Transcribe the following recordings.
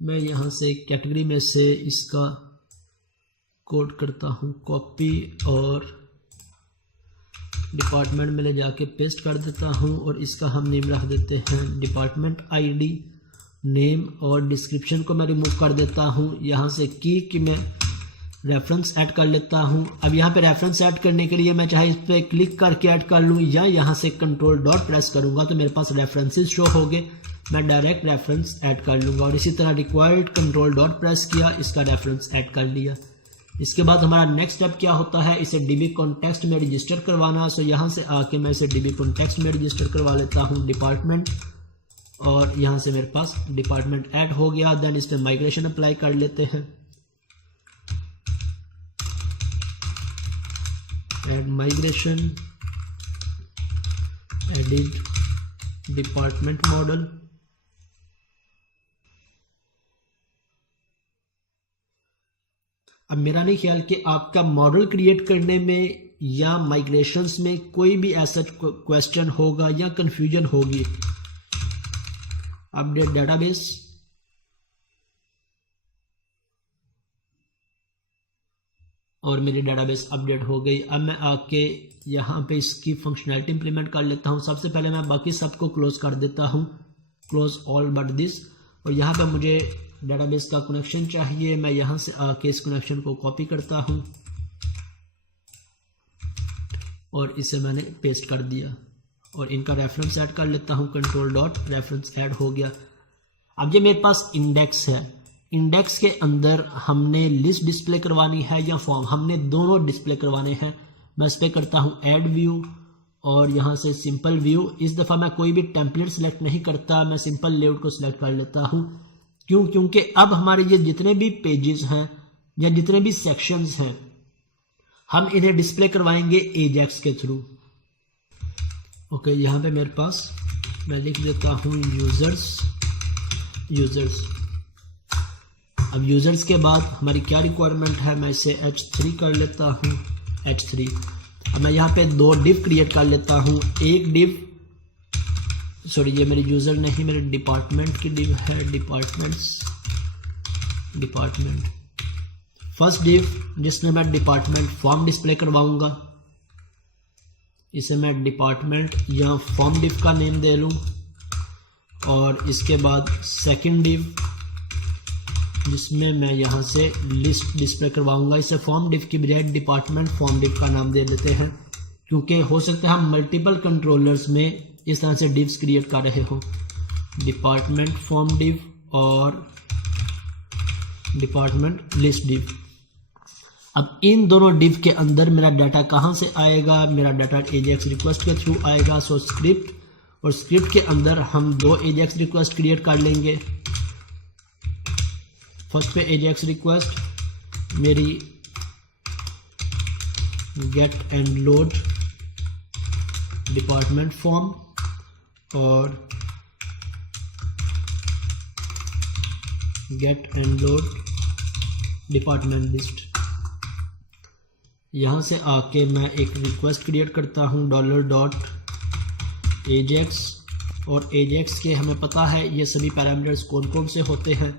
मैं यहाँ से कैटेगरी में से इसका कोड करता हूँ कॉपी और डिपार्टमेंट में ले जाके पेस्ट कर देता हूँ और इसका हम नेम रख देते हैं डिपार्टमेंट आईडी नेम और डिस्क्रिप्शन को मैं रिमूव कर देता हूँ। यहाँ से की मैं रेफरेंस ऐड कर लेता हूँ। अब यहाँ पे रेफरेंस ऐड करने के लिए मैं चाहे इस पर क्लिक करके ऐड कर लूँ या यहाँ से कंट्रोल डॉट प्रेस करूँगा तो मेरे पास रेफरेंसेस शो हो गए, मैं डायरेक्ट रेफरेंस ऐड कर लूँगा। और इसी तरह रिक्वायर्ड कंट्रोल डॉट प्रेस किया, इसका रेफरेंस ऐड कर लिया। इसके बाद हमारा नेक्स्ट स्टेप क्या होता है, इसे डीबी कॉन्टेक्स्ट में रजिस्टर करवाना। सो यहाँ से आके मैं इसे डीबी कॉन्टेक्स्ट में रजिस्टर करवा लेता हूँ डिपार्टमेंट, और यहाँ से मेरे पास डिपार्टमेंट ऐड हो गया। देन इस पर माइग्रेशन अप्लाई कर लेते हैं, add migration, edit department model. अब मेरा नहीं ख्याल कि आपका मॉडल क्रिएट करने में या माइग्रेशंस में कोई भी ऐसा क्वेश्चन होगा या कंफ्यूजन होगी। अपडेट डेटाबेस, और मेरी डेटाबेस अपडेट हो गई। अब मैं आके यहाँ पे इसकी फंक्शनैलिटी इंप्लीमेंट कर लेता हूँ। सबसे पहले मैं बाकी सबको क्लोज कर देता हूँ, क्लोज ऑल बट दिस। और यहाँ पे मुझे डेटाबेस का कनेक्शन चाहिए, मैं यहाँ से आके इस कनेक्शन को कॉपी करता हूँ और इसे मैंने पेस्ट कर दिया और इनका रेफरेंस ऐड कर लेता हूँ, कंट्रोल डॉट रेफरेंस ऐड हो गया। अब ये मेरे पास इंडेक्स है, इंडेक्स के अंदर हमने लिस्ट डिस्प्ले करवानी है या फॉर्म, हमने दोनों डिस्प्ले करवाने हैं। मैं इस पर करता हूँ ऐड व्यू और यहाँ से सिंपल व्यू। इस दफ़ा मैं कोई भी टेम्पलेट सेलेक्ट नहीं करता, मैं सिंपल लेआउट को सिलेक्ट कर लेता हूँ। क्यों? क्योंकि अब हमारे ये जितने भी पेजेस हैं या जितने भी सेक्शंस हैं हम इन्हें डिस्प्ले करवाएंगे एजेक्स के थ्रू। ओके, यहाँ पे मेरे पास मैं लिख देता हूँ यूजर्स। अब यूजर्स के बाद हमारी क्या रिक्वायरमेंट है, मैं इसे H3 कर लेता हूँ, H3। अब मैं यहाँ पे दो डिव क्रिएट कर लेता हूँ। एक डिव, सॉरी ये मेरे यूजर नहीं, मेरे डिपार्टमेंट की डिव है, डिपार्टमेंट। फर्स्ट डिव जिसमें मैं डिपार्टमेंट फॉर्म डिस्प्ले करवाऊंगा, इसे मैं डिपार्टमेंट या फॉर्म डिव का नेम दे लूँ। और इसके बाद सेकंड डिव जिसमें मैं यहाँ से लिस्ट डिस्प्ले करवाऊंगा, इसे फॉर्म डिव की बजाय डिपार्टमेंट फॉर्म डिव का नाम दे देते हैं, क्योंकि हो सकता है हम मल्टीपल कंट्रोलर्स में इस तरह से डिव्स क्रिएट कर रहे हो। डिपार्टमेंट फॉर्म डिव और डिपार्टमेंट लिस्ट डिव। अब इन दोनों डिव के अंदर मेरा डाटा कहाँ से आएगा, मेरा डाटा एजेक्स रिक्वेस्ट के थ्रू आएगा। सो स्क्रिप्ट, और स्क्रिप्ट के अंदर हम दो एजेक्स रिक्वेस्ट क्रिएट कर लेंगे। फर्स्ट पे एजेक्स रिक्वेस्ट मेरी get and load department form और get and load department list. यहाँ से आके मैं एक रिक्वेस्ट क्रिएट करता हूँ $.ajax, और एजेक्स के हमें पता है ये सभी पैरामीटर्स कौन कौन से होते हैं।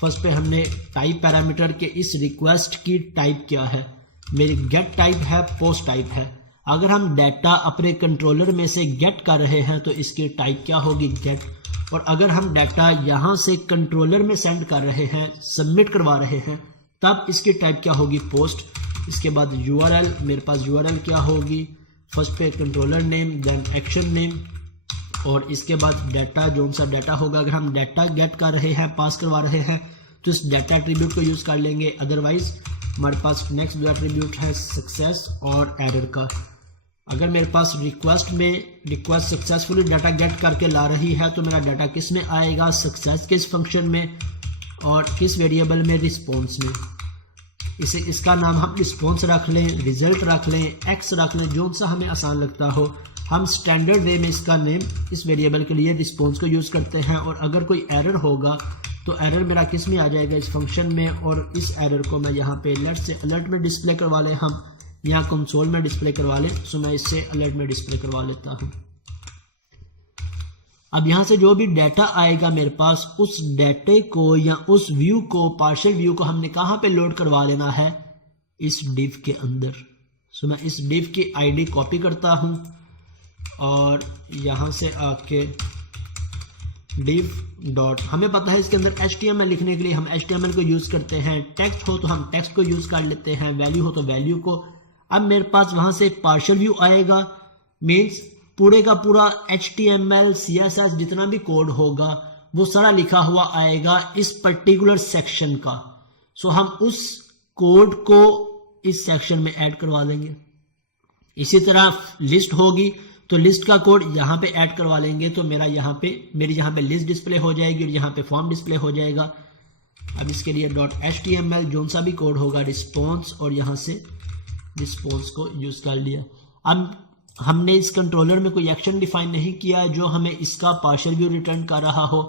फर्स्ट पे हमने टाइप पैरामीटर के इस रिक्वेस्ट की टाइप क्या है, मेरी गेट टाइप है, पोस्ट टाइप है। अगर हम डाटा अपने कंट्रोलर में से गेट कर रहे हैं तो इसकी टाइप क्या होगी, गेट। और अगर हम डाटा यहाँ से कंट्रोलर में सेंड कर रहे हैं, सबमिट करवा रहे हैं, तब इसकी टाइप क्या होगी, पोस्ट। इसके बाद URL, मेरे पास URL क्या होगी, फर्स्ट पे controller name, then action name, और इसके बाद डाटा, जो सा डाटा होगा, अगर हम डाटा गेट कर रहे हैं, पास करवा रहे हैं, तो इस डाटा एट्रीब्यूट को यूज़ कर लेंगे। अदरवाइज हमारे पास नेक्स्ट एट्रीब्यूट है सक्सेस और एरर का। अगर मेरे पास रिक्वेस्ट में रिक्वेस्ट सक्सेसफुली डाटा गेट करके ला रही है तो मेरा डाटा किस में आएगा, सक्सेस के इस फंक्शन में, और किस वेरिएबल में, रिस्पॉन्स में। इसका नाम हम रिस्पॉन्स रख लें, रिजल्ट रख लें, एक्स रख लें, जो सा हमें आसान लगता हो। हम स्टैंडर्ड वे में इसका नेम इस वेरिएबल के लिए रिस्पॉन्स को यूज़ करते हैं। और अगर कोई एरर होगा तो एरर मेरा किस में आ जाएगा, इस फंक्शन में। और इस एरर को मैं यहाँ पे लेट से अलर्ट में डिस्प्ले करवा लें, हम यहाँ कंसोल में डिस्प्ले करवा लें, सो मैं इससे अलर्ट में डिस्प्ले करवा लेता हूँ। अब यहाँ से जो भी डाटा आएगा मेरे पास, उस डाटे को या उस व्यू को, पार्शियल व्यू को हमने कहाँ पे लोड करवा लेना है, इस डिव के अंदर। सो मैं इस डिव की आईडी कॉपी करता हूँ और यहाँ से आके div डॉट, हमें पता है इसके अंदर HTML लिखने के लिए हम HTML को यूज़ करते हैं, टेक्स्ट हो तो हम टेक्स्ट को यूज़ कर लेते हैं, वैल्यू हो तो वैल्यू को। अब मेरे पास वहाँ से पार्शियल व्यू आएगा, मीन्स पूरे का पूरा HTML CSS जितना भी कोड होगा वो सारा लिखा हुआ आएगा इस पर्टिकुलर सेक्शन का। सो हम उस कोड को इस सेक्शन में ऐड करवा देंगे। इसी तरह लिस्ट होगी तो लिस्ट का कोड यहाँ पे ऐड करवा लेंगे, तो मेरी यहाँ पे लिस्ट डिस्प्ले हो जाएगी और यहाँ पे फॉर्म डिस्प्ले हो जाएगा। अब इसके लिए .html जो सा भी कोड होगा, रिस्पॉन्स, और यहाँ से रिस्पॉन्स को यूज कर लिया। अब हमने इस कंट्रोलर में कोई एक्शन डिफाइन नहीं किया है जो हमें इसका पार्शियल व्यू रिटर्न कर रहा हो।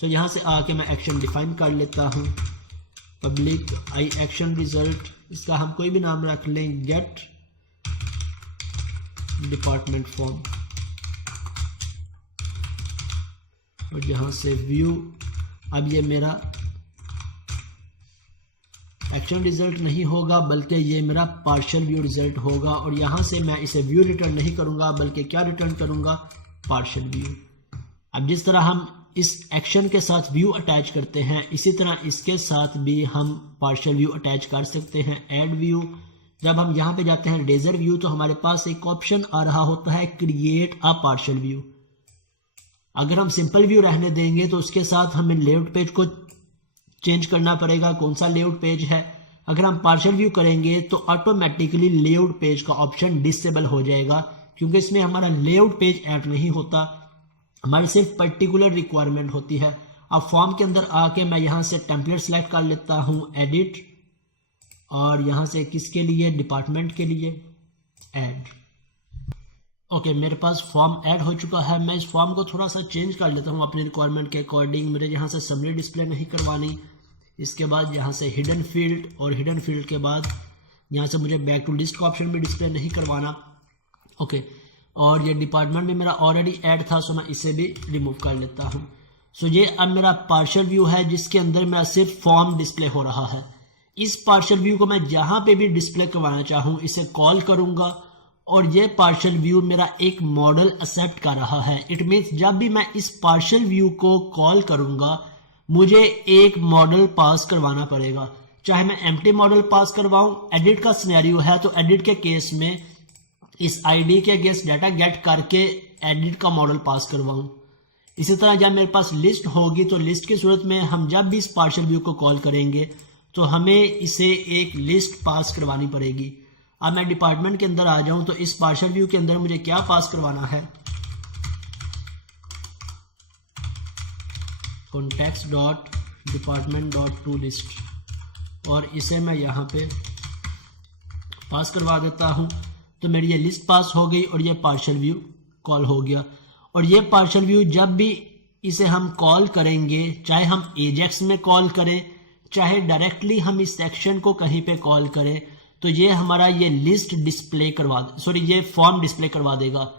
तो यहाँ से आके मैं एक्शन डिफाइन कर लेता हूँ, पब्लिक आई एक्शन रिजल्ट, इसका हम कोई भी नाम रख लें, गेट डिपार्टमेंट फॉर्म, और यहाँ से व्यू। अब ये मेरा एक्शन रिजल्ट नहीं होगा बल्कि ये मेरा पार्शियल व्यू रिजल्ट होगा, और यहाँ से मैं इसे व्यू रिटर्न नहीं करूँगा बल्कि क्या रिटर्न करूँगा, पार्शियल व्यू। अब जिस तरह हम इस एक्शन के साथ व्यू अटैच करते हैं, इसी तरह इसके साथ भी हम पार्शियल व्यू अटैच कर सकते हैं, ऐड व्यू। जब हम यहाँ पे जाते हैं लेजर व्यू तो हमारे पास एक ऑप्शन आ रहा होता है क्रिएट अ पार्शियल व्यू। अगर हम सिंपल व्यू रहने देंगे तो उसके साथ हमें लेआउट पेज को चेंज करना पड़ेगा, कौन सा लेआउट पेज है। अगर हम पार्शियल व्यू करेंगे तो ऑटोमेटिकली लेआउट पेज का ऑप्शन डिसेबल हो जाएगा, क्योंकि इसमें हमारा लेआउट पेज ऐड नहीं होता, हमारी सिर्फ पर्टिकुलर रिक्वायरमेंट होती है। अब फॉर्म के अंदर आके मैं यहाँ से टेम्पलेट सेलेक्ट कर लेता हूँ, एडिट, और यहाँ से किसके लिए, डिपार्टमेंट के लिए, ऐड। ओके, मेरे पास फॉर्म ऐड हो चुका है। मैं इस फॉर्म को थोड़ा सा चेंज कर लेता हूँ अपनी रिक्वायरमेंट के अकॉर्डिंग। मुझे यहाँ से समरी डिस्प्ले नहीं करवानी, इसके बाद यहाँ से हिडन फील्ड, और हिडन फील्ड के बाद यहाँ से मुझे बैक टू लिस्ट का ऑप्शन भी डिस्प्ले नहीं करवाना। ओके, और ये डिपार्टमेंट में मेरा ऑलरेडी ऐड था, सो मैं इसे भी रिमूव कर लेता हूँ। सो ये अब मेरा पार्शियल व्यू है जिसके अंदर मेरा सिर्फ फॉर्म डिस्प्ले हो रहा है। इस पार्शियल व्यू को मैं जहाँ पे भी डिस्प्ले करवाना चाहूँ इसे कॉल करूँगा, और ये पार्शियल व्यू मेरा एक मॉडल एक्सेप्ट कर रहा है। इट मीन्स जब भी मैं इस पार्शियल व्यू को कॉल करूँगा मुझे एक मॉडल पास करवाना पड़ेगा, चाहे मैं एम्प्टी मॉडल पास करवाऊँ। एडिट का सिनेरियो है तो एडिट के केस में इस आईडी के अगेंस्ट डाटा गेट करके एडिट का मॉडल पास करवाऊँ। इसी तरह जब मेरे पास लिस्ट होगी तो लिस्ट की सूरत में हम जब भी इस पार्शियल व्यू को कॉल करेंगे तो हमें इसे एक लिस्ट पास करवानी पड़ेगी। अब मैं डिपार्टमेंट के अंदर आ जाऊं तो इस पार्शियल व्यू के अंदर मुझे क्या पास करवाना है, context dot department dot to list, और इसे मैं यहाँ पे पास करवा देता हूँ। तो मेरी ये लिस्ट पास हो गई और ये पार्शियल व्यू कॉल हो गया। और ये पार्शियल व्यू जब भी इसे हम कॉल करेंगे, चाहे हम एजेक्स में कॉल करें चाहे डायरेक्टली हम इस सेक्शन को कहीं पे कॉल करें, तो ये हमारा ये लिस्ट डिस्प्ले ये फॉर्म डिस्प्ले करवा देगा।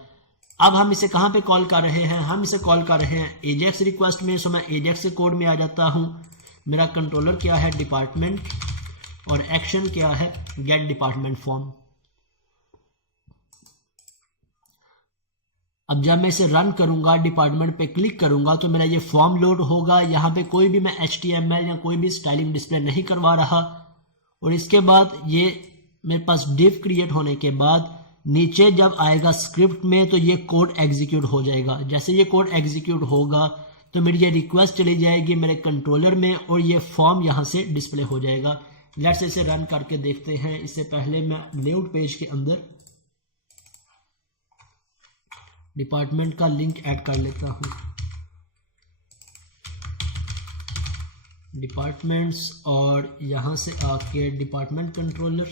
अब हम इसे कहाँ पे कॉल कर रहे हैं, हम इसे कॉल कर रहे हैं एजेक्स रिक्वेस्ट में। सो मैं एजेक्स के कोड में आ जाता हूँ। मेरा कंट्रोलर क्या है, डिपार्टमेंट, और एक्शन क्या है, गेट डिपार्टमेंट फॉर्म। अब जब मैं इसे रन करूंगा, डिपार्टमेंट पे क्लिक करूंगा तो मेरा ये फॉर्म लोड होगा। यहाँ पे कोई भी मैं HTML या कोई भी स्टाइलिंग डिस्प्ले नहीं करवा रहा। और इसके बाद ये मेरे पास डिव क्रिएट होने के बाद नीचे जब आएगा स्क्रिप्ट में तो ये कोड एग्जीक्यूट हो जाएगा। जैसे ये कोड एग्जीक्यूट होगा तो मेरी ये रिक्वेस्ट चली जाएगी मेरे कंट्रोलर में और ये फॉर्म यहाँ से डिस्प्ले हो जाएगा। लेट्स इसे रन करके देखते हैं। इससे पहले मैं लेआउट पेज के अंदर डिपार्टमेंट का लिंक ऐड कर लेता हूँ। डिपार्टमेंट्स, और यहाँ से आके डिपार्टमेंट कंट्रोलर,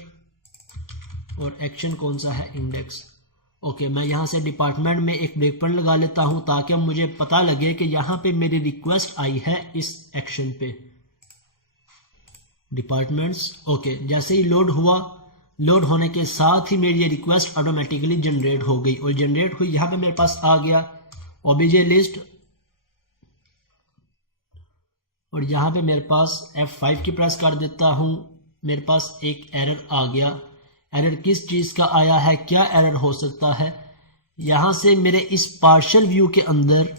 और एक्शन कौन सा है, इंडेक्स। ओके, मैं यहाँ से डिपार्टमेंट में एक ब्रेक पॉइंट लगा लेता हूँ ताकि मुझे पता लगे कि यहाँ पे मेरी रिक्वेस्ट आई है इस एक्शन पे। डिपार्टमेंट्स, ओके, जैसे ही लोड हुआ, लोड होने के साथ ही मेरी ये रिक्वेस्ट ऑटोमेटिकली जनरेट हो गई और जनरेट हुई यहाँ पे मेरे पास आ गया ओबीजे लिस्ट और यहाँ पे मेरे पास F5 की प्रेस कर देता हूँ। मेरे पास एक एरर आ गया। एरर किस चीज़ का आया है, क्या एरर हो सकता है? यहाँ से मेरे इस पार्शियल व्यू के अंदर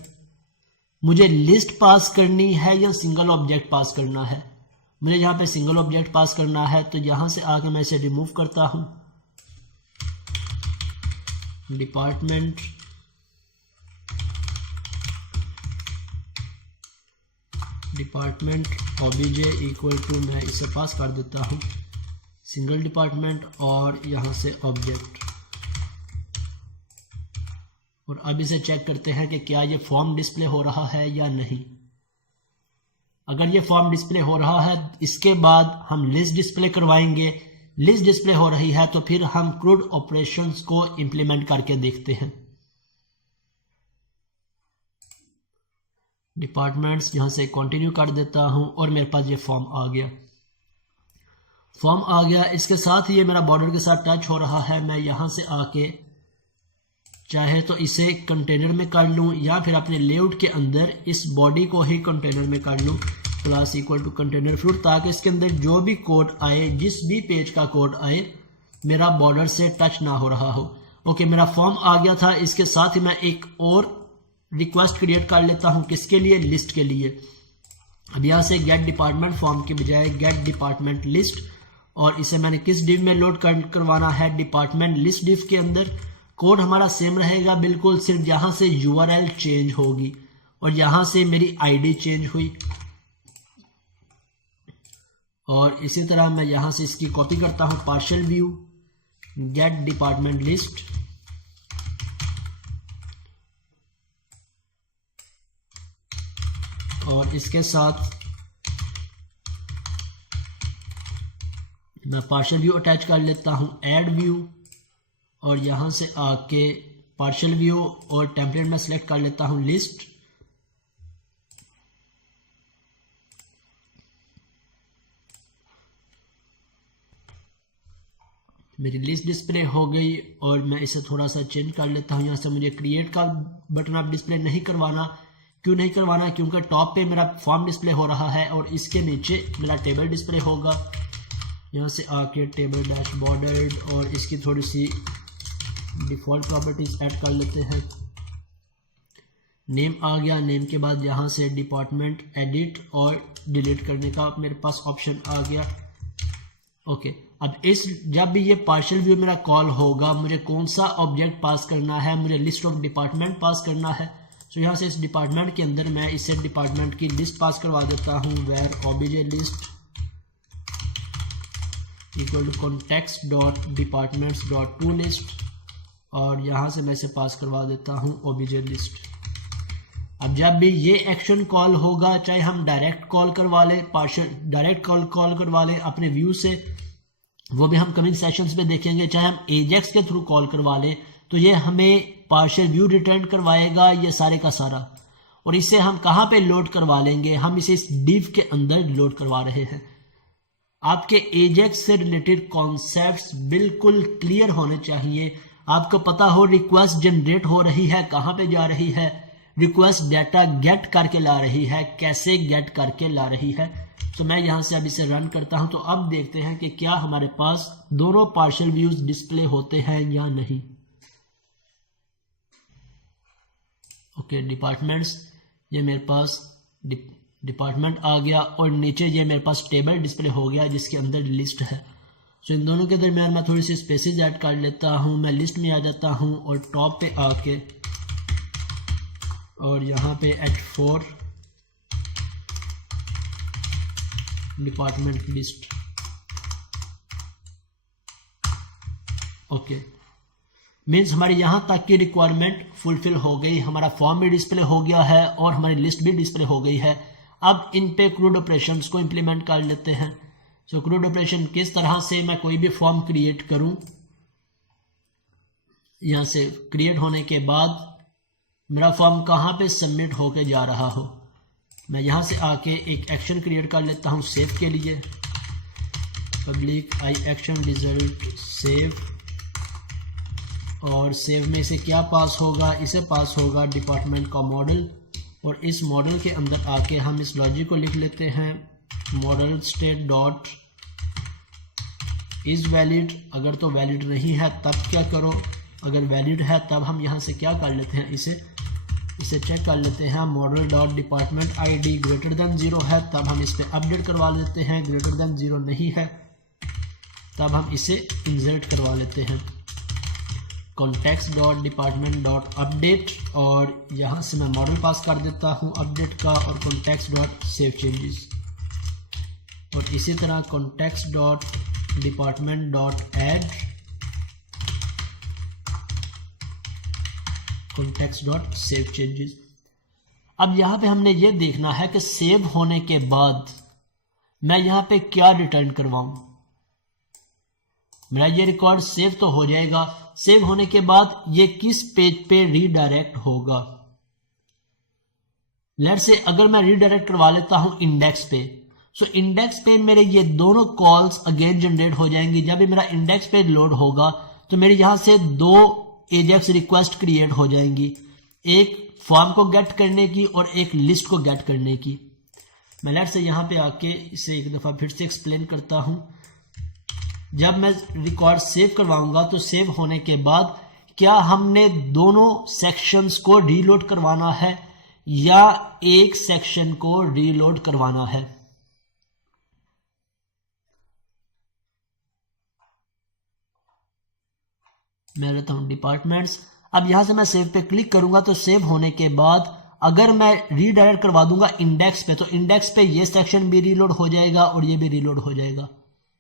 मुझे लिस्ट पास करनी है या सिंगल ऑब्जेक्ट पास करना है? मुझे यहाँ पे सिंगल ऑब्जेक्ट पास करना है, तो यहाँ से आके मैं इसे रिमूव करता हूँ। डिपार्टमेंट obj इक्वल टू मैं इसे पास कर देता हूँ सिंगल डिपार्टमेंट और यहाँ से ऑब्जेक्ट। और अब इसे चेक करते हैं कि क्या ये फॉर्म डिस्प्ले हो रहा है या नहीं। अगर ये फॉर्म डिस्प्ले हो रहा है, इसके बाद हम लिस्ट डिस्प्ले करवाएंगे। लिस्ट डिस्प्ले हो रही है तो फिर हम क्रूड ऑपरेशंस को इंप्लीमेंट करके देखते हैं। डिपार्टमेंट्स यहाँ से कंटिन्यू कर देता हूँ और मेरे पास ये फॉर्म आ गया। फॉर्म आ गया, इसके साथ ये मेरा बॉर्डर के साथ टच हो रहा है। मैं यहाँ से आके चाहे तो इसे कंटेनर में कर लूँ या फिर अपने लेआउट के अंदर इस बॉडी को ही कंटेनर में कर लूँ, plus equal to container fruit, ताकि इसके अंदर जो भी कोड आए, जिस भी पेज का कोड आए, मेरा बॉर्डर से टच ना हो रहा हो। ओके, मेरा फॉर्म आ गया था। इसके साथ ही मैं एक और रिक्वेस्ट क्रिएट कर लेता हूँ। किसके लिए? लिस्ट के लिए। अब यहाँ से गेट डिपार्टमेंट फॉर्म के बजाय गेट डिपार्टमेंट लिस्ट, और इसे मैंने किस डिव में लोड करवाना है? डिपार्टमेंट लिस्ट डिव के अंदर। कोड हमारा सेम रहेगा बिल्कुल, सिर्फ यहाँ से URL चेंज होगी और यहाँ से मेरी आईडी चेंज हुई। और इसी तरह मैं यहाँ से इसकी कॉपी करता हूँ। Partial view get department list, और इसके साथ मैं पार्शियल व्यू अटैच कर लेता हूँ। ऐड व्यू, और यहाँ से आके पार्शियल व्यू और टेम्पलेट में सेलेक्ट कर लेता हूँ लिस्ट। मेरी लिस्ट डिस्प्ले हो गई और मैं इसे थोड़ा सा चेंज कर लेता हूँ। यहाँ से मुझे क्रिएट का बटन अब डिस्प्ले नहीं करवाना। क्यों नहीं करवाना? क्योंकि टॉप पे मेरा फॉर्म डिस्प्ले हो रहा है और इसके नीचे मेरा टेबल डिस्प्ले होगा। यहाँ से आके टेबल डैश बॉर्डर्ड, और इसकी थोड़ी सी डिफ़ॉल्ट प्रॉपर्टीज ऐड कर लेते हैं। नेम आ गया। नेम के बाद यहाँ से डिपार्टमेंट एडिट और डिलीट करने का मेरे पास ऑप्शन आ गया। ओके, अब जब भी ये पार्शियल व्यू मेरा कॉल होगा, मुझे कौन सा ऑब्जेक्ट पास करना है? मुझे लिस्ट ऑफ डिपार्टमेंट पास करना है। तो यहाँ से इस डिपार्टमेंट के अंदर मैं इसे डिपार्टमेंट की लिस्ट पास करवा देता हूँ। Where obj list equal to context dot departments dot to list, और यहाँ से मैं इसे पास करवा देता हूँ obj लिस्ट। अब जब भी ये एक्शन कॉल होगा, चाहे हम डायरेक्ट कॉल करवा लें, पार्शियल डायरेक्ट कॉल करवा लें अपने व्यू से, वो भी हम कमिंग सेशंस में देखेंगे, चाहे हम एजेक्स के थ्रू कॉल करवा लें, तो ये हमें पार्शियल व्यू रिटर्न करवाएगा, ये सारे का सारा। और इसे हम कहाँ पे लोड करवा लेंगे? हम इसे इस डिव के अंदर लोड करवा रहे हैं। आपके एजेक्स से रिलेटेड कॉन्सेप्ट्स बिल्कुल क्लियर होने चाहिए। आपको पता हो रिक्वेस्ट जनरेट हो रही है, कहाँ पे जा रही है, रिक्वेस्ट डाटा गेट करके ला रही है, कैसे गेट करके ला रही है। तो मैं यहाँ से अब इसे रन करता हूँ। तो अब देखते हैं कि क्या हमारे पास दोनों पार्शियल व्यूज डिस्प्ले होते हैं या नहीं। ओके, डिपार्टमेंट्स, ये मेरे पास डिपार्टमेंट आ गया और नीचे ये मेरे पास टेबल डिस्प्ले हो गया जिसके अंदर लिस्ट है। तो इन दोनों के दरमियान मैं थोड़ी सी स्पेसेस ऐड कर लेता हूँ। मैं लिस्ट में आ जाता हूँ और टॉप पे आके और यहाँ पे H4 department list. Okay, means हमारी यहाँ तक की रिक्वायरमेंट फुलफिल हो गई। हमारा फॉर्म भी डिस्प्ले हो गया है और हमारी लिस्ट भी डिस्प्ले हो गई है। अब इन पे क्रूड ऑपरेशंस को इंप्लीमेंट कर लेते हैं। सो क्रूड ऑपरेशन किस तरह से? मैं कोई भी फॉर्म क्रिएट करूं, यहाँ से क्रिएट होने के बाद मेरा फॉर्म कहाँ पे सबमिट होके जा रहा हो, मैं यहाँ से आके एक एक्शन क्रिएट कर लेता हूँ सेव के लिए। पब्लिक आई एक्शन रिजल्ट सेव, और सेव में से क्या पास होगा? इसे पास होगा डिपार्टमेंट का मॉडल और इस मॉडल के अंदर आके हम इस लॉजिक को लिख लेते हैं model state dot is valid. अगर तो वैलिड नहीं है तब क्या करो, अगर वैलिड है तब हम यहाँ से क्या कर लेते हैं, इसे चेक कर लेते हैं। Model dot department ID greater than 0 है तब हम इस पर अपडेट करवा लेते हैं, ग्रेटर देन 0 नहीं है तब हम इसे इंसर्ट करवा लेते हैं context dot department dot update, और यहाँ से मैं मॉडल पास कर देता हूँ अपडेट का, और कॉन्टेक्स्ट डॉट सेव चेंजेस, और इसी तरह context dot department dot add context dot save changes. अब यहाँ पे हमने ये देखना है कि सेव होने के बाद मैं यहाँ पे क्या रिटर्न करवाऊं। मेरा ये रिकॉर्ड सेव तो हो जाएगा, सेव होने के बाद ये किस पेज पे रीडायरेक्ट होगा। लेट्स से अगर मैं रीडायरेक्ट करवा लेता हूं इंडेक्स पे, सो इंडेक्स पे मेरे ये दोनों कॉल्स अगेन जनरेट हो जाएंगी। जब भी मेरा इंडेक्स पे लोड होगा तो मेरे यहां से दो एजेक्स रिक्वेस्ट क्रिएट हो जाएंगी, एक फॉर्म को गेट करने की और एक लिस्ट को गेट करने की। मैं लेट्स से यहां पे आके इसे एक दफा फिर से एक्सप्लेन करता हूं। जब मैं रिकॉर्ड सेव करवाऊंगा तो सेव होने के बाद क्या हमने दोनों सेक्शंस को रीलोड करवाना है या एक सेक्शन को रीलोड करवाना है। मैं रहता हूं डिपार्टमेंट्स। अब यहां से मैं सेव पे क्लिक करूंगा तो सेव होने के बाद अगर मैं रीडायरेक्ट करवा दूंगा इंडेक्स पे, तो इंडेक्स पे ये सेक्शन भी रीलोड हो जाएगा और ये भी रीलोड हो जाएगा।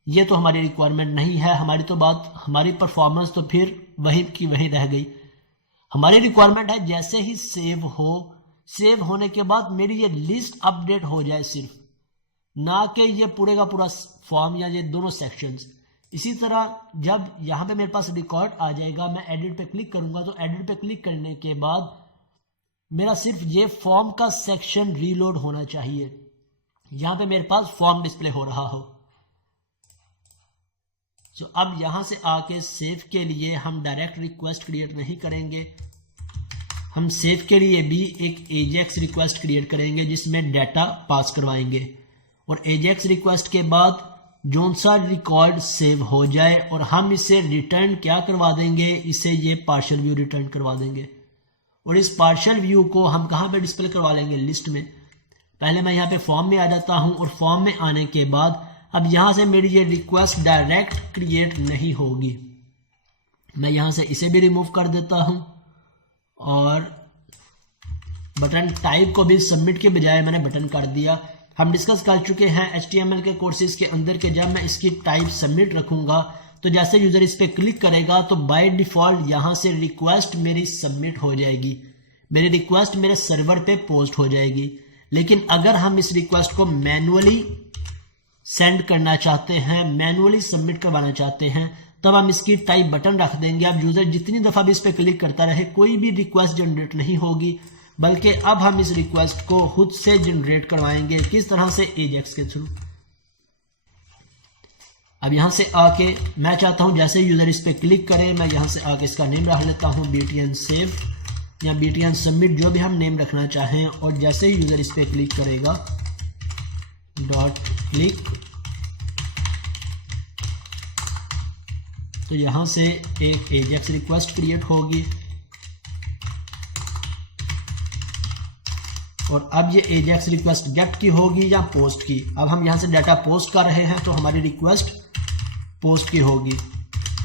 ये तो हमारी रिक्वायरमेंट नहीं है, हमारी परफॉर्मेंस तो फिर वही की वही रह गई। हमारी रिक्वायरमेंट है जैसे ही सेव होने के बाद मेरी ये लिस्ट अपडेट हो जाए सिर्फ, ना कि ये पूरे का पूरा फॉर्म या ये दोनों सेक्शंस। इसी तरह जब यहां पे मेरे पास रिकॉर्ड आ जाएगा, मैं एडिट पे क्लिक करूंगा तो एडिट पे क्लिक करने के बाद मेरा सिर्फ ये फॉर्म का सेक्शन रीलोड होना चाहिए, यहां पे मेरे पास फॉर्म डिस्प्ले हो रहा हो। तो अब यहां से आके सेव के लिए हम डायरेक्ट रिक्वेस्ट क्रिएट नहीं करेंगे, हम सेव के लिए भी एक एजेक्स रिक्वेस्ट क्रिएट करेंगे जिसमें डाटा पास करवाएंगे, और एजेक्स रिक्वेस्ट के बाद जोन सा रिकॉर्ड सेव हो जाए और हम इसे रिटर्न क्या करवा देंगे, इसे ये पार्शियल व्यू रिटर्न करवा देंगे। और इस पार्शियल व्यू को हम कहां पे डिस्प्ले करवा लेंगे, लिस्ट में। पहले मैं यहां पे फॉर्म में आ जाता हूं, और फॉर्म में आने के बाद अब यहां से मेरी ये रिक्वेस्ट डायरेक्ट क्रिएट नहीं होगी। मैं यहां से इसे भी रिमूव कर देता हूं, और बटन टाइप को भी सबमिट के बजाय मैंने बटन कर दिया। हम डिस्कस कर चुके हैं HTML के कोर्सेज के अंदर के जब मैं इसकी टाइप सबमिट रखूंगा तो जैसे यूजर इस पे क्लिक करेगा तो बाय डिफॉल्ट यहां से रिक्वेस्ट मेरी सबमिट हो जाएगी, मेरी रिक्वेस्ट मेरे सर्वर पे पोस्ट हो जाएगी। लेकिन अगर हम इस रिक्वेस्ट को मैनुअली सेंड करना चाहते हैं, मैनुअली सबमिट करवाना चाहते हैं, तब हम इसकी टाइप बटन रख देंगे। अब यूजर जितनी दफा भी इस पे क्लिक करता रहे कोई भी रिक्वेस्ट जनरेट नहीं होगी, बल्कि अब हम इस रिक्वेस्ट को खुद से जनरेट करवाएंगे। किस तरह से, एजेक्स के थ्रू। अब यहां से आके मैं चाहता हूं जैसे यूजर इस पे क्लिक करे, मैं यहां से आके इसका नेम रख लेता हूं BTN सेव या BTN सबमिट, जो भी हम नेम रखना चाहें। और जैसे ही यूजर इस पे क्लिक करेगा डॉट क्लिक, तो यहां से एक एजेक्स रिक्वेस्ट क्रिएट होगी, और अब ये एजेक्स रिक्वेस्ट गेट की होगी या पोस्ट की। अब हम यहां से डाटा पोस्ट कर रहे हैं तो हमारी रिक्वेस्ट पोस्ट की होगी,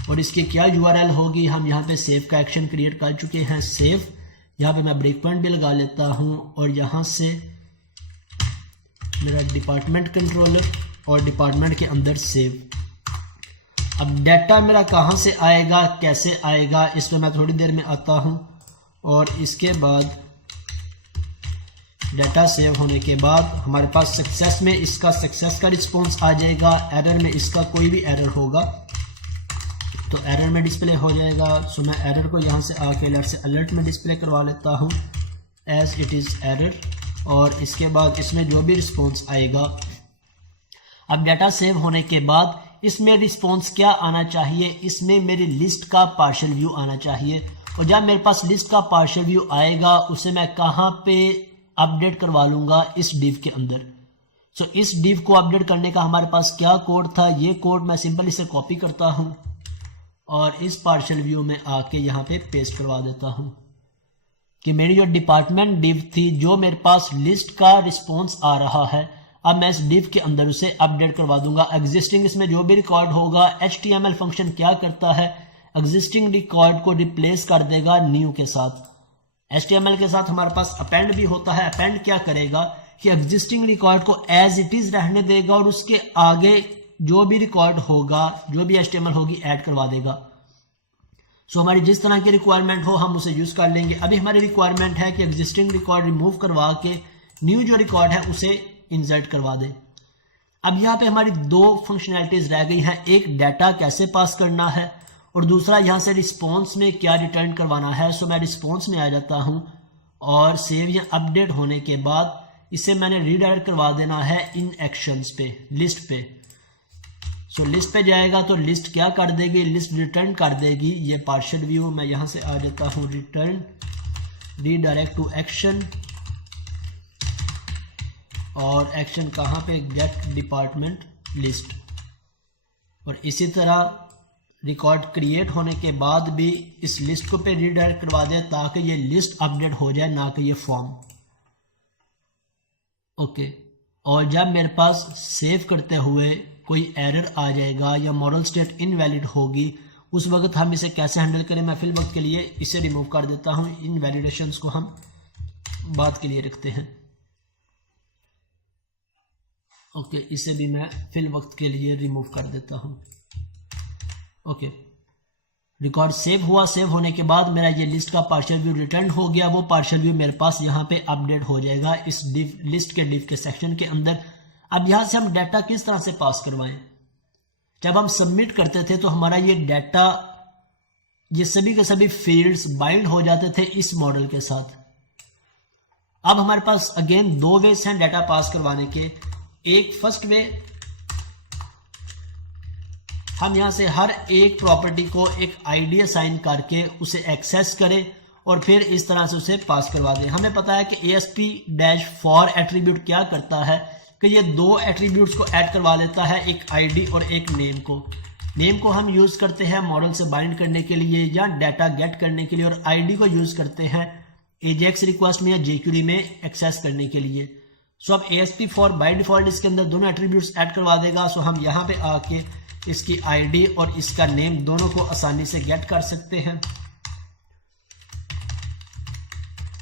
और इसकी क्या URL होगी, हम यहाँ पे सेव का एक्शन क्रिएट कर चुके हैं, सेव। यहाँ पे मैं ब्रेक पॉइंट भी लगा लेता हूँ, और यहाँ से मेरा डिपार्टमेंट कंट्रोलर और डिपार्टमेंट के अंदर सेव। अब डाटा मेरा कहाँ से आएगा, कैसे आएगा, इस पर मैं थोड़ी देर में आता हूँ। और इसके बाद डाटा सेव होने के बाद हमारे पास सक्सेस में इसका सक्सेस का रिस्पॉन्स आ जाएगा, एरर में इसका कोई भी एरर होगा तो एरर में डिस्प्ले हो जाएगा। सो मैं एरर को यहाँ से आके लेट से अलर्ट में डिस्प्ले करवा लेता हूँ एज इट इज़ एरर, और इसके बाद इसमें जो भी रिस्पॉन्स आएगा। अब डाटा सेव होने के बाद इसमें रिस्पॉन्स क्या आना चाहिए, इसमें मेरी लिस्ट का पार्शियल व्यू आना चाहिए। और जब मेरे पास लिस्ट का पार्शियल व्यू आएगा उसे मैं कहाँ पे अपडेट करवा लूंगा इस div के अंदर। सो इस div को अपडेट करने का हमारे पास क्या कोड था, ये कोड मैं सिंपल इसे कॉपी करता हूं और इस पार्शियल व्यू में आके यहाँ पे पेस्ट करवा देता हूं कि मेरी जो डिपार्टमेंट div थी, जो मेरे पास लिस्ट का रिस्पॉन्स आ रहा है, अब मैं इस div के अंदर उसे अपडेट करवा दूंगा। एग्जिस्टिंग इसमें जो भी रिकॉर्ड होगा, HTML फंक्शन क्या करता है, एग्जिस्टिंग रिकॉर्ड को रिप्लेस कर देगा न्यू के साथ। HTML के साथ हमारे पास अपेंड भी होता है। अपेंड क्या करेगा कि एग्जिस्टिंग रिकॉर्ड को एज इट इज रहने देगा और उसके आगे जो भी रिकॉर्ड होगा, जो भी HTML होगी, ऐड करवा देगा। सो हमारी जिस तरह की रिक्वायरमेंट हो हम उसे यूज कर लेंगे। अभी हमारी रिक्वायरमेंट है कि एग्जिस्टिंग रिकॉर्ड रिमूव करवा के न्यू जो रिकॉर्ड है उसे इंसर्ट करवा दे। अब यहाँ पे हमारी दो फंक्शनैलिटीज रह गई हैं, एक डाटा कैसे पास करना है और दूसरा यहाँ से रिस्पॉन्स में क्या रिटर्न करवाना है। सो मैं रिस्पॉन्स में आ जाता हूँ और सेव या अपडेट होने के बाद इसे मैंने रीडायरेक्ट करवा देना है इन एक्शंस पे, लिस्ट पे। सो लिस्ट पे जाएगा तो लिस्ट क्या कर देगी, लिस्ट रिटर्न कर देगी ये पार्शियल व्यू। मैं यहाँ से आ जाता हूँ रिटर्न रीडायरेक्ट टू एक्शन, और एक्शन कहाँ पे, गेट डिपार्टमेंट लिस्ट। और इसी तरह रिकॉर्ड क्रिएट होने के बाद भी इस लिस्ट को पे रीडायरेक्ट करवा दे ताकि ये लिस्ट अपडेट हो जाए, ना कि ये फॉर्म। ओके, और जब मेरे पास सेव करते हुए कोई एरर आ जाएगा या मॉडल स्टेट इनवैलिड होगी, उस वक्त हम इसे कैसे हैंडल करें, मैं फिल वक्त के लिए इसे रिमूव कर देता हूं। इन वैलिडेशंस को हम बाद के लिए रखते हैं। ओके, इसे भी मैं फिल वक्त के लिए रिमूव कर देता हूं। ओके, रिकॉर्ड सेव हुआ। सेव होने के बाद मेरा ये लिस्ट का पार्शियल व्यू रिटर्न हो गया। वो पार्शियल व्यू मेरे पास यहाँ पे अपडेट हो जाएगा इस डिव लिस्ट के डिव के सेक्शन के अंदर। अब यहाँ से हम डाटा किस तरह से पास करवाएं, जब हम सबमिट करते थे तो हमारा ये डाटा, ये सभी के सभी फील्ड्स बाइंड हो जाते थे इस मॉडल के साथ। अब हमारे पास अगेन दो वेज हैं डाटा पास करवाने के। एक फर्स्ट वे, हम यहां से हर एक प्रॉपर्टी को एक आईडी असाइन करके उसे एक्सेस करें और फिर इस तरह से उसे पास करवा दें। हमें पता है कि ASP-for एट्रीब्यूट क्या करता है कि ये दो एट्रीब्यूट्स को ऐड करवा लेता है, एक आईडी और एक नेम को। नेम को हम यूज करते हैं मॉडल से बाइंड करने के लिए या डाटा गेट करने के लिए, और आईडी को यूज करते हैं AJAX रिक्वेस्ट में या jQuery में एक्सेस करने के लिए। सो अब ASP-for बाय डिफॉल्ट इसके अंदर दोनों एट्रीब्यूट्स ऐड करवा देगा। सो हम यहाँ पे आके इसकी आईडी और इसका नेम दोनों को आसानी से गेट कर सकते हैं।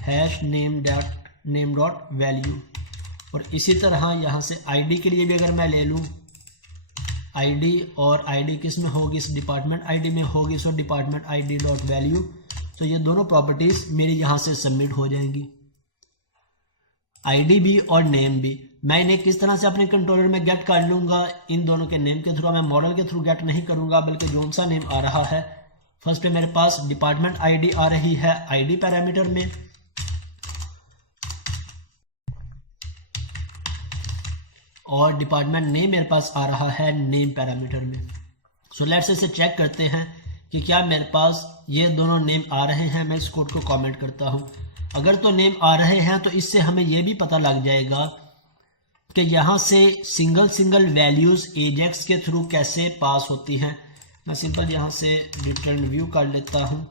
हैश नेम डॉट वैल्यू, और इसी तरह यहाँ से आईडी के लिए भी अगर मैं ले लूँ आईडी, और आईडी किस में होगी, इस डिपार्टमेंट आईडी में होगी। सो डिपार्टमेंट आईडी डॉट वैल्यू, तो ये दोनों प्रॉपर्टीज मेरी यहाँ से सबमिट हो जाएंगी, आईडी भी और नेम भी। मैं इन्हें किस तरह से अपने कंट्रोलर में गेट कर लूंगा, इन दोनों के नेम के थ्रू। मैं मॉडल के थ्रू गेट नहीं करूंगा, बल्कि जो सा नेम आ रहा है, फर्स्ट पे मेरे पास डिपार्टमेंट आईडी आ रही है आईडी पैरामीटर में, और डिपार्टमेंट नेम मेरे पास आ रहा है नेम पैरामीटर में। सो लेट्स इसे चेक करते हैं कि क्या मेरे पास ये दोनों नेम आ रहे हैं। मैं इस कोड को कमेंट करता हूं। अगर तो नेम आ रहे हैं तो इससे हमें यह भी पता लग जाएगा कि यहाँ से सिंगल वैल्यूज AJAX के थ्रू कैसे पास होती हैं। मैं सिंपल यहाँ से रिटर्न व्यू कर लेता हूँ,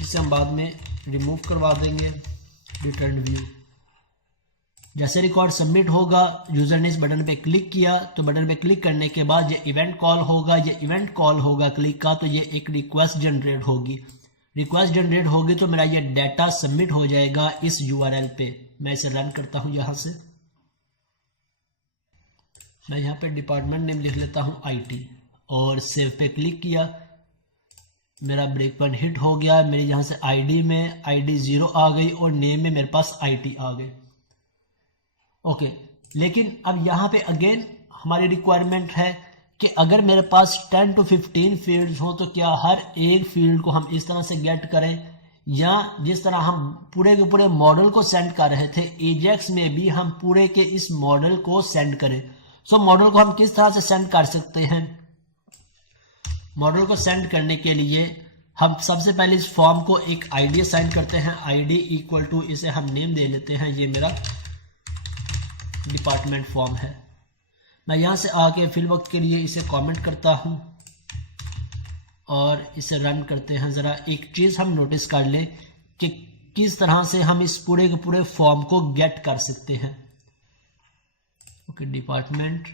इसे हम बाद में रिमूव करवा देंगे। रिटर्न व्यू, जैसे रिकॉर्ड सबमिट होगा, यूजर ने इस बटन पे क्लिक किया तो बटन पे क्लिक करने के बाद ये इवेंट कॉल होगा। ये इवेंट कॉल होगा क्लिक का, तो ये एक रिक्वेस्ट जनरेट होगी। रिक्वेस्ट जनरेट होगी तो मेरा ये डाटा सबमिट हो जाएगा इस URL पे। मैं इसे रन करता हूँ यहाँ से। मैं यहाँ पे डिपार्टमेंट नेम लिख लेता हूँ IT और सेव पे क्लिक किया। मेरा ब्रेक पॉइंट हिट हो गया। मेरे यहाँ से ID में ID 0 आ गई और नेम में मेरे पास IT आ गए। ओके, लेकिन अब यहाँ पे अगेन हमारी रिक्वायरमेंट है कि अगर मेरे पास 10 to 15 फील्ड्स हो तो क्या हर एक फील्ड को हम इस तरह से गेट करें, या जिस तरह हम पूरे के पूरे मॉडल को सेंड कर रहे थे AJAX में भी हम पूरे के इस मॉडल को सेंड करें। सो मॉडल को हम किस तरह से सेंड कर सकते हैं। मॉडल को सेंड करने के लिए हम सबसे पहले इस फॉर्म को एक आईडी असाइन करते हैं। आईडी इक्वल टू, इसे हम नेम दे लेते हैं, ये मेरा डिपार्टमेंट फॉर्म है। मैं यहाँ से आके फिल वक्त के लिए इसे कमेंट करता हूँ और इसे रन करते हैं। ज़रा एक चीज़ हम नोटिस कर लें कि किस तरह से हम इस पूरे के पूरे फॉर्म को गेट कर सकते हैं। Okay, department.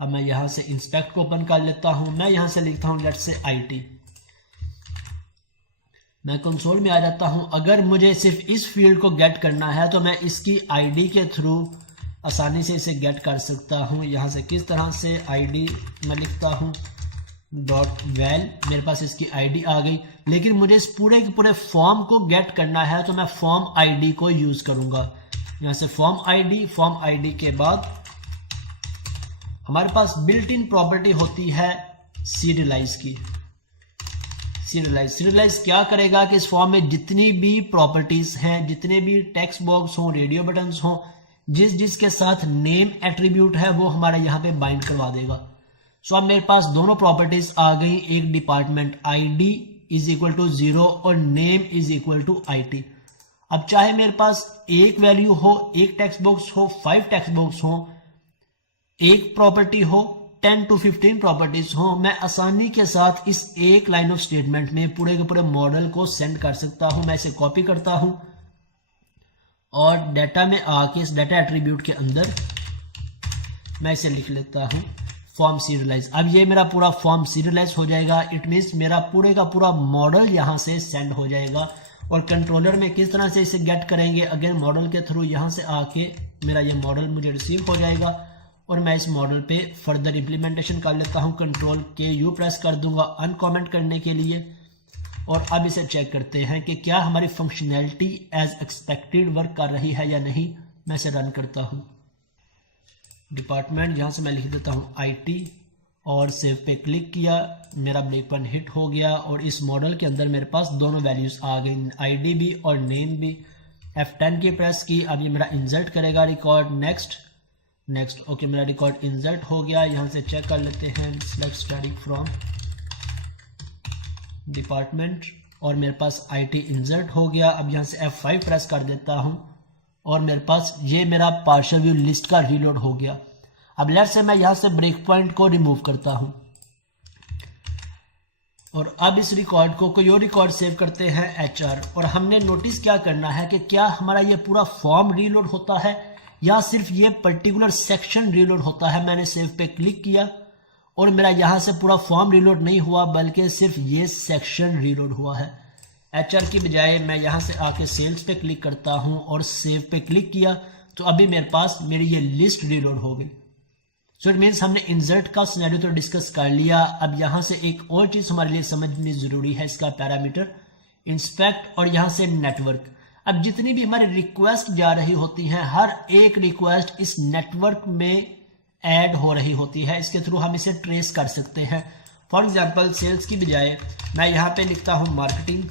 अब मैं यहाँ से इंस्पेक्ट को ओपन कर लेता हूँ। मैं यहाँ से लिखता हूँ लेट्स से IT। मैं कंसोल में आ जाता हूँ। अगर मुझे सिर्फ इस फील्ड को गेट करना है तो मैं इसकी ID के थ्रू आसानी से इसे गेट कर सकता हूँ। यहाँ से किस तरह से ID मैं लिखता हूँ .val, मेरे पास इसकी ID आ गई। लेकिन मुझे इस पूरे के पूरे फॉर्म को गेट करना है तो मैं फॉर्म ID को यूज करूंगा। यहाँ से फॉर्म ID के बाद हमारे पास बिल्ट इन प्रॉपर्टी होती है सीरियलाइज की। सीरियलाइज क्या करेगा कि इस फॉर्म में जितनी भी प्रॉपर्टीज हैं, जितने भी टेक्स्ट बॉक्स हों, रेडियो बटन्स हों, जिसके साथ नेम एट्रीब्यूट है वो हमारे यहाँ पे बाइंड करवा देगा। सो अब मेरे पास दोनों प्रॉपर्टीज आ गई। एक department ID is equal to 0 और name is equal to IT। अब चाहे मेरे पास एक वैल्यू हो, एक टेक्स्ट बॉक्स हो, 5 टेक्स्ट बॉक्स हो, एक प्रॉपर्टी हो, 10 to 15 प्रॉपर्टीज हो, मैं आसानी के साथ इस एक लाइन ऑफ स्टेटमेंट में पूरे के पूरे मॉडल को सेंड कर सकता हूं। मैं इसे कॉपी करता हूं और डाटा में आके इस डाटा एट्रीब्यूट के अंदर मैं इसे लिख लेता हूं फॉर्म सीरियलाइज। अब ये मेरा पूरा फॉर्म सीरियलाइज हो जाएगा। इट मीन्स मेरा पूरे का पूरा मॉडल यहां से सेंड हो जाएगा। और कंट्रोलर में किस तरह से इसे गेट करेंगे, अगेन मॉडल के थ्रू यहां से आके मेरा ये मॉडल मुझे रिसीव हो जाएगा और मैं इस मॉडल पे फर्दर इंप्लीमेंटेशन कर लेता हूं। Ctrl+K+U प्रेस कर दूंगा अनकमेंट करने के लिए। और अब इसे चेक करते हैं कि क्या हमारी फंक्शनैलिटी एज एक्सपेक्टेड वर्क कर रही है या नहीं। मैं इसे रन करता हूं। डिपार्टमेंट, यहां से मैं लिख देता हूं IT और सेव पे क्लिक किया। मेरा ब्रेक पॉइंट हिट हो गया और इस मॉडल के अंदर मेरे पास दोनों वैल्यूज आ गई, ID भी और नेम भी। F10 की प्रेस की। अब ये मेरा इंसर्ट करेगा रिकॉर्ड। नेक्स्ट। ओके, मेरा रिकॉर्ड इंसर्ट हो गया। यहां से चेक कर लेते हैं सिलेक्ट स्टैटिक फ्रॉम डिपार्टमेंट और मेरे पास IT इंसर्ट हो गया। अब यहां से F5 प्रेस कर देता हूं और मेरे पास ये मेरा पार्शियल व्यू लिस्ट का रीलोड हो गया। अब लेट्स से मैं यहां से ब्रेक पॉइंट को रिमूव करता हूं और अब इस रिकॉर्ड को कोई और रिकॉर्ड सेव करते हैं HR। और हमने नोटिस क्या करना है कि क्या हमारा ये पूरा फॉर्म रीलोड होता है या सिर्फ ये पर्टिकुलर सेक्शन रीलोड होता है। मैंने सेव पे क्लिक किया और मेरा यहां से पूरा फॉर्म रीलोड नहीं हुआ बल्कि सिर्फ ये सेक्शन रीलोड हुआ है। HR की बजाय मैं यहां से आके सेल्स पे क्लिक करता हूं और सेव पे क्लिक किया तो अभी मेरे पास मेरी ये लिस्ट रीलोड हो गई। सो इट मीन्स हमने इंसर्ट का सिनेरियो तो डिस्कस कर लिया। अब यहां से एक और चीज हमारे लिए समझनी जरूरी है, इसका पैरामीटर इंस्पेक्ट और यहां से नेटवर्क। अब जितनी भी हमारी रिक्वेस्ट जा रही होती हैं, हर एक रिक्वेस्ट इस नेटवर्क में ऐड हो रही होती है। इसके थ्रू हम इसे ट्रेस कर सकते हैं। फॉर एग्जांपल सेल्स की बजाय मैं यहाँ पे लिखता हूँ मार्केटिंग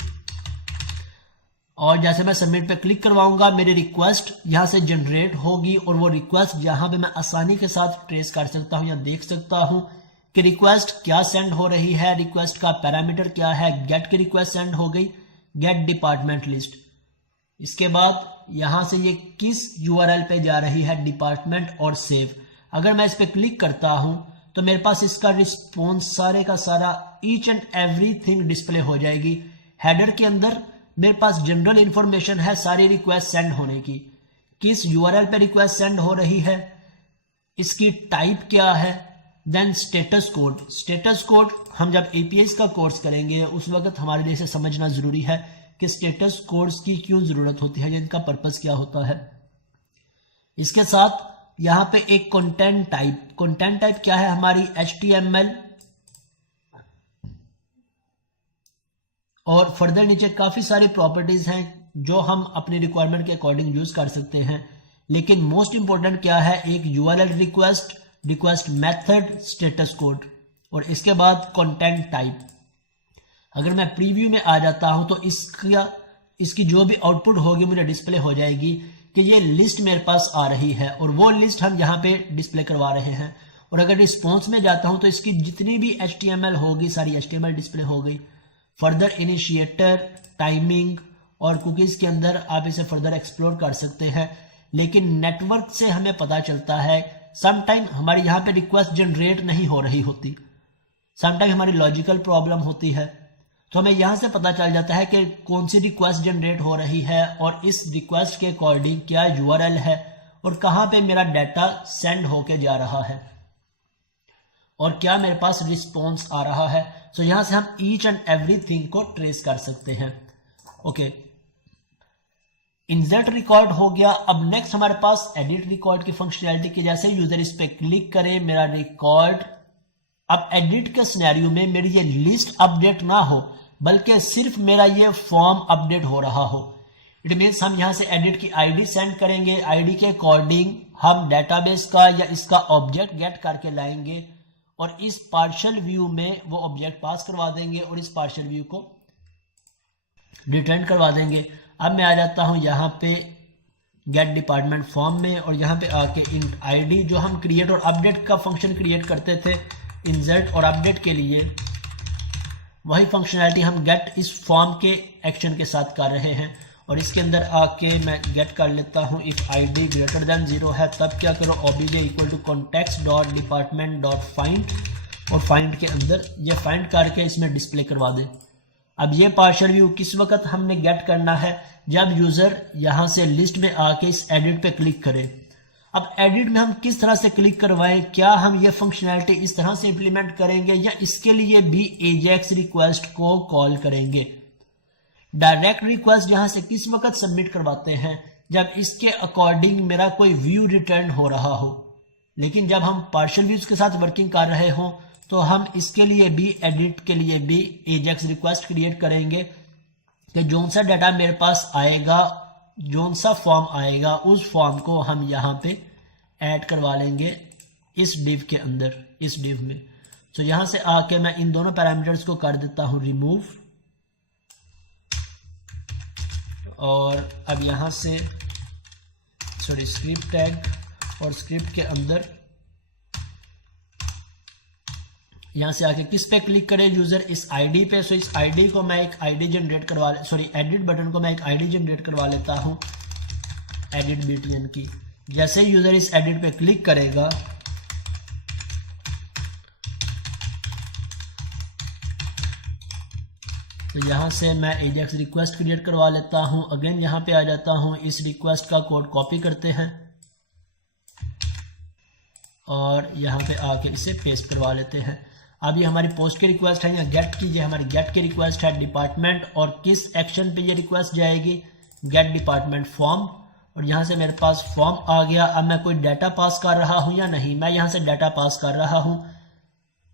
और जैसे मैं सबमिट पे क्लिक करवाऊंगा मेरी रिक्वेस्ट यहाँ से जनरेट होगी और वो रिक्वेस्ट जहाँ पे मैं आसानी के साथ ट्रेस कर सकता हूँ या देख सकता हूँ कि रिक्वेस्ट क्या सेंड हो रही है, रिक्वेस्ट का पैरामीटर क्या है। गेट की रिक्वेस्ट सेंड हो गई, गेट डिपार्टमेंट लिस्ट। इसके बाद यहां से ये किस URL पे जा रही है, डिपार्टमेंट और सेव। अगर मैं इस पे क्लिक करता हूं तो मेरे पास इसका रिस्पॉन्स सारे का सारा ईच एंड एवरीथिंग डिस्प्ले हो जाएगी। हेडर के अंदर मेरे पास जनरल इंफॉर्मेशन है सारी रिक्वेस्ट सेंड होने की, किस URL पे रिक्वेस्ट सेंड हो रही है, इसकी टाइप क्या है, then status code. Status code हम जब APIs का कोर्स करेंगे उस वक्त हमारे लिए इसे समझना जरूरी है कि स्टेटस कोड्स की क्यों जरूरत होती है, इनका पर्पस क्या होता है। इसके साथ यहां पे एक कंटेंट टाइप क्या है, हमारी HTML और फर्दर नीचे काफी सारी प्रॉपर्टीज हैं जो हम अपनी रिक्वायरमेंट के अकॉर्डिंग यूज कर सकते हैं। लेकिन मोस्ट इंपॉर्टेंट क्या है, एक URL request method, status code और इसके बाद कंटेंट टाइप। अगर मैं प्रीव्यू में आ जाता हूं तो इसकी जो भी आउटपुट होगी मुझे डिस्प्ले हो जाएगी कि ये लिस्ट मेरे पास आ रही है और वो लिस्ट हम यहाँ पे डिस्प्ले करवा रहे हैं। और अगर रिस्पॉन्स में जाता हूं तो इसकी जितनी भी HTML होगी सारी HTML डिस्प्ले हो गई। फर्दर इनिशिएटर, टाइमिंग और कुकीज के अंदर आप इसे फर्दर एक्सप्लोर कर सकते हैं। लेकिन नेटवर्क से हमें पता चलता है समटाइम हमारी यहाँ पे रिक्वेस्ट जनरेट नहीं हो रही होती, समटाइम हमारी लॉजिकल प्रॉब्लम होती है, तो हमें यहाँ से पता चल जाता है कि कौन सी रिक्वेस्ट जनरेट हो रही है और इस रिक्वेस्ट के अकॉर्डिंग क्या यूआरएल है और कहाँ पे मेरा डाटा सेंड होके जा रहा है और क्या मेरे पास रिस्पॉन्स आ रहा है। सो यहाँ से हम ईच एंड एवरीथिंग को ट्रेस कर सकते हैं। ओके, इंसर्ट रिकॉर्ड हो गया। अब नेक्स्ट हमारे पास एडिट रिकॉर्ड की फंक्शनैलिटी की, जैसे यूजर इस पे क्लिक करे मेरा रिकॉर्ड, अब एडिट के सिनेरियो में मेरी ये लिस्ट अपडेट ना हो बल्कि सिर्फ मेरा ये फॉर्म अपडेट हो रहा हो। इट मीन्स हम यहां से एडिट की आईडी सेंड करेंगे, आईडी के अकॉर्डिंग हम डेटाबेस का या इसका ऑब्जेक्ट गेट करके लाएंगे और इस पार्शियल व्यू में वो ऑब्जेक्ट पास करवा देंगे और इस पार्शियल व्यू को रिटर्न करवा देंगे। अब मैं आ जाता हूं यहाँ पे गेट डिपार्टमेंट फॉर्म में और यहाँ पे आके इन आईडी जो हम क्रिएट और अपडेट का फंक्शन क्रिएट करते थे इंसर्ट और अपडेट के लिए, वही फंक्शनैलिटी हम गेट इस फॉर्म के एक्शन के साथ कर रहे हैं। और इसके अंदर आके मैं गेट कर लेता हूं इफ आईडी ग्रेटर देन 0 है तब क्या करो OBJ equal to context dot department dot find, और फाइंड के अंदर ये फाइंड करके इसमें डिस्प्ले करवा दे। अब ये पार्शियल व्यू किस वक्त हमने गेट करना है, जब यूजर यहां से लिस्ट में आके इस एडिट पे क्लिक करे। अब एडिट में हम किस तरह से क्लिक करवाएं, क्या हम ये फंक्शनैलिटी इस तरह से इंप्लीमेंट करेंगे या इसके लिए भी एजेक्स रिक्वेस्ट को कॉल करेंगे। डायरेक्ट रिक्वेस्ट यहां से किस वक्त सबमिट करवाते हैं, जब इसके अकॉर्डिंग मेरा कोई व्यू रिटर्न हो रहा हो। लेकिन जब हम पार्शियल व्यूज के साथ वर्किंग कर रहे हो तो हम इसके लिए भी एडिट के लिए भी एजेक्स रिक्वेस्ट क्रिएट करेंगे कि जोन सा डाटा मेरे पास आएगा, जोन सा फॉर्म आएगा, उस फॉर्म को हम यहाँ पे ऐड करवा लेंगे इस डिव के अंदर, इस डिव में। तो यहां से आके मैं इन दोनों पैरामीटर्स को कर देता हूं रिमूव, और अब यहां से स्क्रिप्ट टैग, और स्क्रिप्ट के अंदर यहां से आके किस पे क्लिक करे यूजर, इस आईडी पे। सो इस आईडी को मैं एक आईडी जनरेट करवा एडिट बटन को मैं एक आईडी जनरेट करवा लेता हूं एडिट बीटीएन की। जैसे यूजर इस एडिट पे क्लिक करेगा तो यहां से मैं एजेक्स रिक्वेस्ट क्रिएट करवा लेता हूं। अगेन यहां पे आ जाता हूं, इस रिक्वेस्ट का कोड कॉपी करते हैं और यहां पे आके इसे पेस्ट करवा लेते हैं। अब ये हमारी पोस्ट की रिक्वेस्ट है या गेट की, ये हमारी गेट की रिक्वेस्ट है डिपार्टमेंट, और किस एक्शन पे ये रिक्वेस्ट जाएगी, गेट डिपार्टमेंट फॉर्म, और यहां से मेरे पास फॉर्म आ गया। अब मैं कोई डाटा पास कर रहा हूं या नहीं, मैं यहां से डाटा पास कर रहा हूं।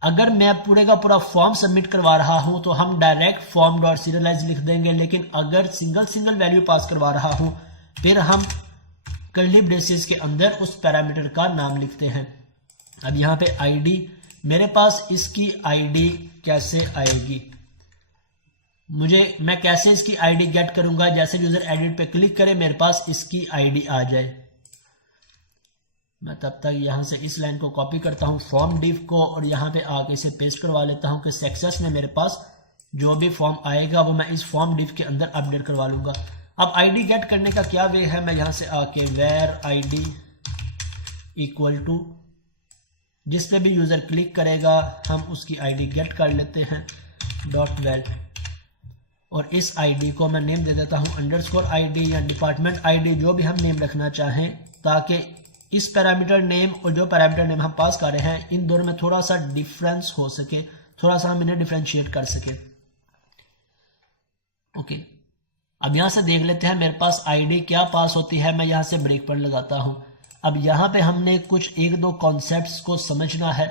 अगर मैं पूरे का पूरा फॉर्म सबमिट करवा रहा हूं तो हम डायरेक्ट फॉर्म डॉट सीरियलाइज लिख देंगे, लेकिन अगर सिंगल वैल्यू पास करवा रहा हूं फिर हम कर्ली ब्रेसेस के अंदर उस पैरामीटर का नाम लिखते हैं। अब यहाँ पे आईडी, मेरे पास इसकी आईडी कैसे आएगी, मैं कैसे इसकी आईडी गेट करूंगा। जैसे यूजर एडिट पे क्लिक करे मेरे पास इसकी आईडी आ जाए। मैं तब तक यहां से इस लाइन को कॉपी करता हूं फॉर्म डिव को, और यहां पे आके इसे पेस्ट करवा लेता हूं कि सक्सेस में मेरे पास जो भी फॉर्म आएगा वो मैं इस फॉर्म डिव के अंदर अपडेट करवा लूंगा। अब आईडी गेट करने का क्या वे है, मैं यहां से आके वेर आईडी इक्वल टू, जिस पे भी यूजर क्लिक करेगा हम उसकी आईडी गेट कर लेते हैं डॉट वेल, और इस आईडी को मैं नेम दे देता हूं अंडरस्कोर आईडी या डिपार्टमेंट आईडी, जो भी हम नेम रखना चाहें, ताकि इस पैरामीटर नेम और जो पैरामीटर नेम हम पास कर रहे हैं इन दोनों में थोड़ा सा डिफरेंस हो सके, थोड़ा सा हम इन्हें डिफरेंशिएट कर सके। ओके, अब यहां से देख लेते हैं मेरे पास आईडी क्या पास होती है। मैं यहां से ब्रेक पॉइंट लगाता हूं। अब यहां पे हमने कुछ एक दो कॉन्सेप्ट्स को समझना है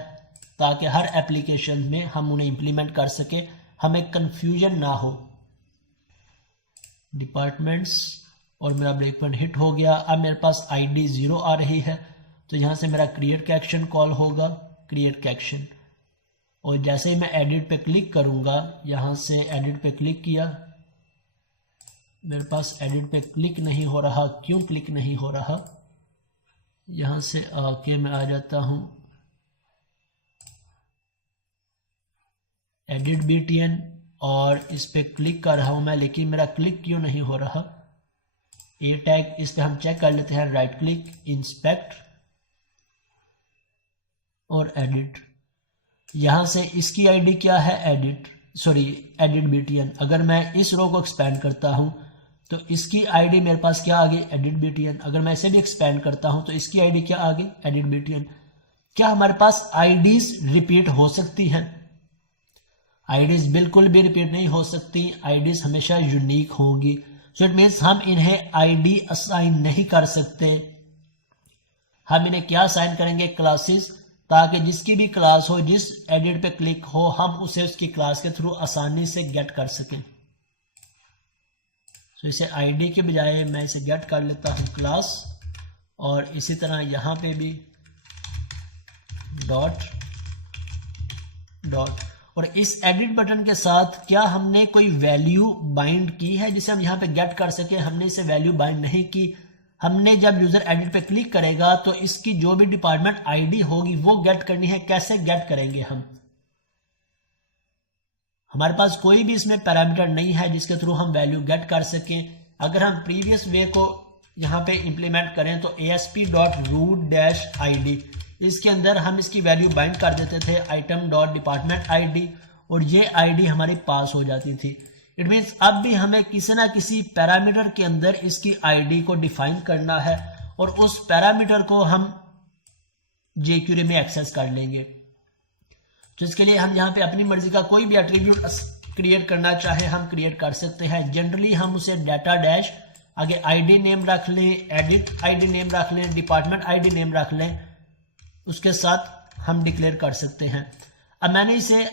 ताकि हर एप्लीकेशन में हम उन्हें इंप्लीमेंट कर सके, हमें कंफ्यूजन ना हो। डिपार्टमेंट्स और मेरा ब्रेक पॉइंट हिट हो गया। अब मेरे पास आईडी 0 आ रही है तो यहां से मेरा क्रिएट का एक्शन कॉल होगा, क्रिएट का एक्शन, और जैसे ही मैं एडिट पे क्लिक करूंगा, यहां से एडिट पे क्लिक किया, मेरे पास एडिट पे क्लिक नहीं हो रहा। क्यों क्लिक नहीं हो रहा, यहां से आके मैं आ जाता हूं एडिट बीटीएन और इस पे क्लिक कर रहा हूं मैं, लेकिन मेरा क्लिक क्यों नहीं हो रहा। ए टैग, इस पे हम चेक कर लेते हैं, राइट क्लिक, इंस्पेक्ट और एडिट। यहां से इसकी आईडी क्या है, एडिट BTN। अगर मैं इस रो को एक्सपेंड करता हूं तो इसकी आईडी मेरे पास क्या आ गई, एडिट BTN। अगर मैं इसे भी एक्सपेंड करता हूं तो इसकी आईडी क्या आ गई, एडिट BTN। क्या हमारे पास आईडीज रिपीट हो सकती हैं? आईडीज बिल्कुल भी रिपीट नहीं हो सकती, आईडीज हमेशा यूनिक होंगी। सो इट मीन्स हम इन्हें आईडी असाइन नहीं कर सकते। हम इन्हें क्या असाइन करेंगे, क्लासेस, ताकि जिसकी भी क्लास हो, जिस एडिट पे क्लिक हो, हम उसे उसकी क्लास के थ्रू आसानी से गेट कर सकें। तो इसे आईडी के बजाय मैं इसे गेट कर लेता हूं क्लास, और इसी तरह यहां पे भी डॉट। और इस एडिट बटन के साथ क्या हमने कोई वैल्यू बाइंड की है जिसे हम यहां पे गेट कर सके? हमने इसे वैल्यू बाइंड नहीं की। हमने जब यूजर एडिट पे क्लिक करेगा तो इसकी जो भी डिपार्टमेंट आईडी होगी वो गेट करनी है। कैसे गेट करेंगे हम? हमारे पास कोई भी इसमें पैरामीटर नहीं है जिसके थ्रू हम वैल्यू गेट कर सकें। अगर हम प्रीवियस वे को यहां पे इंप्लीमेंट करें तो ASP.root-id, इसके अंदर हम इसकी वैल्यू बाइंड कर देते थे item.department-id, और ये आईडी हमारी पास हो जाती थी। इट मीन्स अब भी हमें किसी ना किसी पैरामीटर के अंदर इसकी आईडी को डिफाइन करना है, और उस पैरामीटर को हम jQuery में एक्सेस कर लेंगे। तो इसके लिए हम यहाँ पे अपनी मर्जी का कोई भी एट्रीब्यूट क्रिएट करना चाहे हम क्रिएट कर सकते हैं। जनरली हम उसे डाटा डैश आगे आईडी नेम रख लें, एडिट आईडी नेम रख लें, डिपार्टमेंट आईडी नेम रख लें, उसके साथ हम डिक्लेयर कर सकते हैं। अब मैंने इसे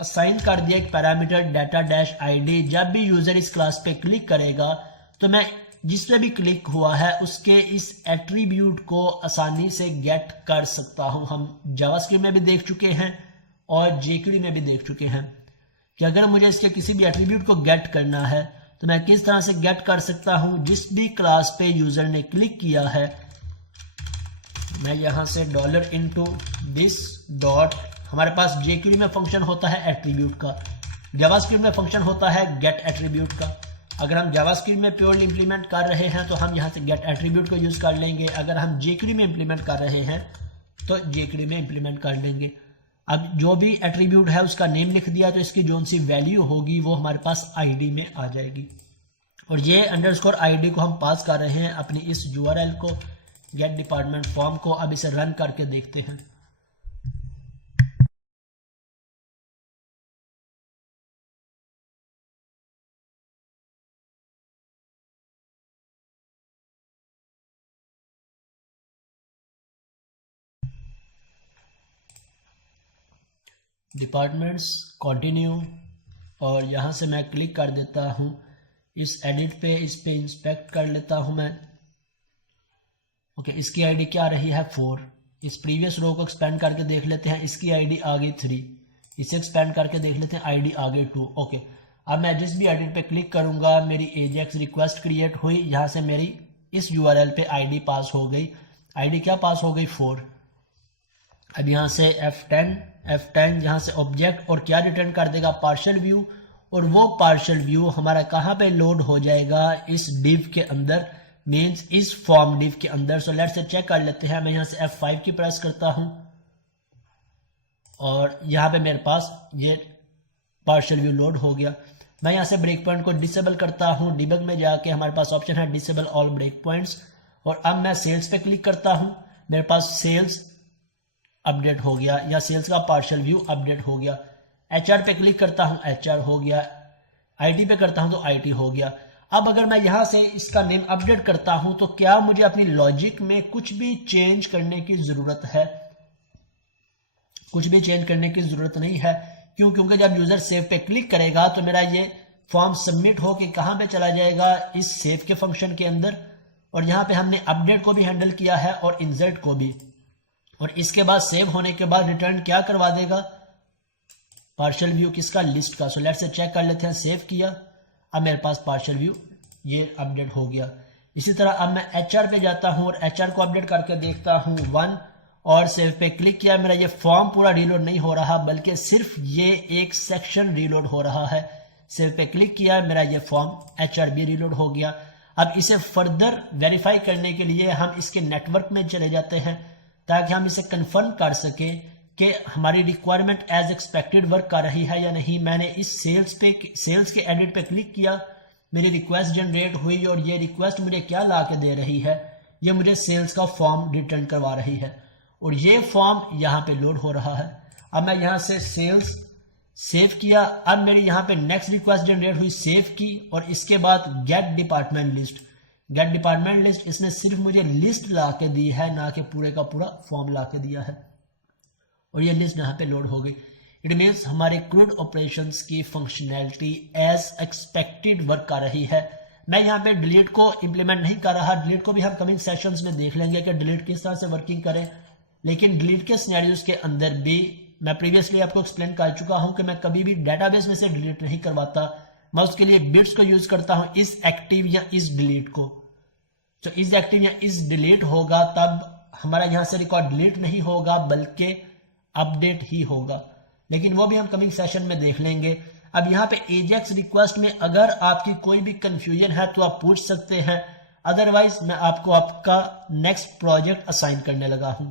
असाइन कर दिया एक पैरामीटर डाटा डैश आईडी। जब भी यूजर इस क्लास पे क्लिक करेगा तो मैं जिस पे भी क्लिक हुआ है उसके इस एट्रीब्यूट को आसानी से गेट कर सकता हूं। हम जावास्क्रिप्ट में भी देख चुके हैं और jQuery में भी देख चुके हैं कि अगर मुझे इसके किसी भी एट्रीब्यूट को गेट करना है तो मैं किस तरह से गेट कर सकता हूं। जिस भी क्लास पे यूजर ने क्लिक किया है, मैं यहां से $into this. हमारे पास jQuery में फंक्शन होता है एट्रीब्यूट का, जावास्क्रिप्ट में फंक्शन होता है गेट एट्रीब्यूट का। अगर हम जावास्क्रिप्ट में प्योरली इंप्लीमेंट कर रहे हैं तो हम यहां से गेट एट्रीब्यूट को यूज कर लेंगे। अगर हम jQuery में इंप्लीमेंट कर रहे हैं तो jQuery में इंप्लीमेंट कर लेंगे। अब जो भी एट्रीब्यूट है उसका नेम लिख दिया तो इसकी जो सी वैल्यू होगी वो हमारे पास आईडी में आ जाएगी। और ये अंडरस्कोर आईडी को हम पास कर रहे हैं अपनी इस URL को, गेट डिपार्टमेंट फॉर्म को। अब इसे रन करके देखते हैं। डिपार्टमेंट्स, कंटिन्यू, और यहाँ से मैं क्लिक कर देता हूँ इस एडिट पे, इस पे इंस्पेक्ट कर लेता हूँ मैं। ओके, इसकी आईडी क्या रही है 4। इस प्रीवियस रो को एक्सपेंड करके देख लेते हैं, इसकी आईडी आ गई 3। इसे एक्सपेंड करके देख लेते हैं, आईडी आ गई 2। ओके, अब मैं जिस भी एडिट पे क्लिक करूंगा मेरी AJAX रिक्वेस्ट क्रिएट हुई, यहाँ से मेरी इस URL पे आईडी पास हो गई। आईडी क्या पास हो गई 4। अब यहाँ से F10 यहाँ से ऑब्जेक्ट, और क्या रिटर्न कर देगा, पार्शियल व्यू। और वो पार्शियल व्यू हमारा कहाँ पे लोड हो जाएगा, इस डिव के अंदर, मीन्स इस फॉर्म डिव के अंदर। सो लेट्स से चेक कर लेते हैं। मैं यहाँ से F5 की प्रेस करता हूँ और यहाँ पे मेरे पास ये पार्शियल व्यू लोड हो गया। मैं यहाँ से ब्रेक पॉइंट को डिसेबल करता हूँ। डिबग में जाके हमारे पास ऑप्शन है डिसेबल ऑल ब्रेक पॉइंट्स, और अब मैं सेल्स पे क्लिक करता हूँ। मेरे पास सेल्स अपडेट हो गया, या सेल्स का पार्शियल व्यू अपडेट हो गया। HR पे क्लिक करता हूं, HR हो गया। IT पे करता हूं तो IT हो गया। अब अगर मैं यहां से इसका नेम अपडेट करता हूं तो क्या मुझे अपनी लॉजिक में कुछ भी चेंज करने की जरूरत है? कुछ भी चेंज करने की जरूरत नहीं है। क्यों? क्योंकि जब यूजर सेव पे क्लिक करेगा तो मेरा ये फॉर्म सबमिट होके कहां पे चला जाएगा, इस सेव के फंक्शन के अंदर। और यहां पे हमने अपडेट को भी हैंडल किया है और इंसर्ट को भी। और इसके बाद सेव होने के बाद रिटर्न क्या करवा देगा, पार्शियल व्यू किसका, लिस्ट का। सो लेट्स से चेक कर लेते हैं। सेव किया, अब मेरे पास पार्शियल व्यू ये अपडेट हो गया। इसी तरह अब मैं HR पे जाता हूं और HR को अपडेट करके देखता हूं 1, और सेव पे क्लिक किया। मेरा ये फॉर्म पूरा रीलोड नहीं हो रहा बल्कि सिर्फ ये एक सेक्शन रीलोड हो रहा है। सेव पे क्लिक किया, मेरा ये फॉर्म HR भी रीलोड हो गया। अब इसे फर्दर वेरीफाई करने के लिए हम इसके नेटवर्क में चले जाते हैं ताकि हम इसे कंफर्म कर सके कि हमारी रिक्वायरमेंट एज एक्सपेक्टेड वर्क कर रही है या नहीं। मैंने इस सेल्स के एडिट पे क्लिक किया, मेरी रिक्वेस्ट जनरेट हुई और ये रिक्वेस्ट मुझे क्या ला के दे रही है, ये मुझे सेल्स का फॉर्म रिटर्न करवा रही है और ये फॉर्म यहाँ पे लोड हो रहा है। अब मैं यहाँ से सेल्स सेव किया, अब मेरी यहाँ पे नेक्स्ट रिक्वेस्ट जनरेट हुई, सेव की और इसके बाद गेट डिपार्टमेंट लिस्ट इसने सिर्फ मुझे लिस्ट ला के दी है, ना कि पूरे का पूरा फॉर्म ला के दिया है और ये लिस्ट यहाँ पे लोड हो गई। इट मीन्स हमारे क्रूड ऑपरेशंस की फंक्शनैलिटी एज एक्सपेक्टेड वर्क कर रही है। मैं यहाँ पे डिलीट को इंप्लीमेंट नहीं कर रहा, डिलीट को भी हम कमिंग सेशंस में देख लेंगे कि डिलीट किस तरह से वर्किंग करें, लेकिन डिलीट के सिनेरियोज के अंदर भी मैं प्रीवियसली आपको एक्सप्लेन कर चुका हूं कि मैं कभी भी डेटाबेस में से डिलीट नहीं करवाता, मैं उसके लिए बिट्स को यूज करता हूं, इस एक्टिव या इस डिलीट को। तो इस एक्टिव या इस डिलीट होगा तब हमारा यहां से रिकॉर्ड डिलीट नहीं होगा बल्कि अपडेट ही होगा, लेकिन वो भी हम कमिंग सेशन में देख लेंगे। अब यहाँ पे एजेक्स रिक्वेस्ट में अगर आपकी कोई भी कंफ्यूजन है तो आप पूछ सकते हैं, अदरवाइज मैं आपको आपका नेक्स्ट प्रोजेक्ट असाइन करने लगा हूं।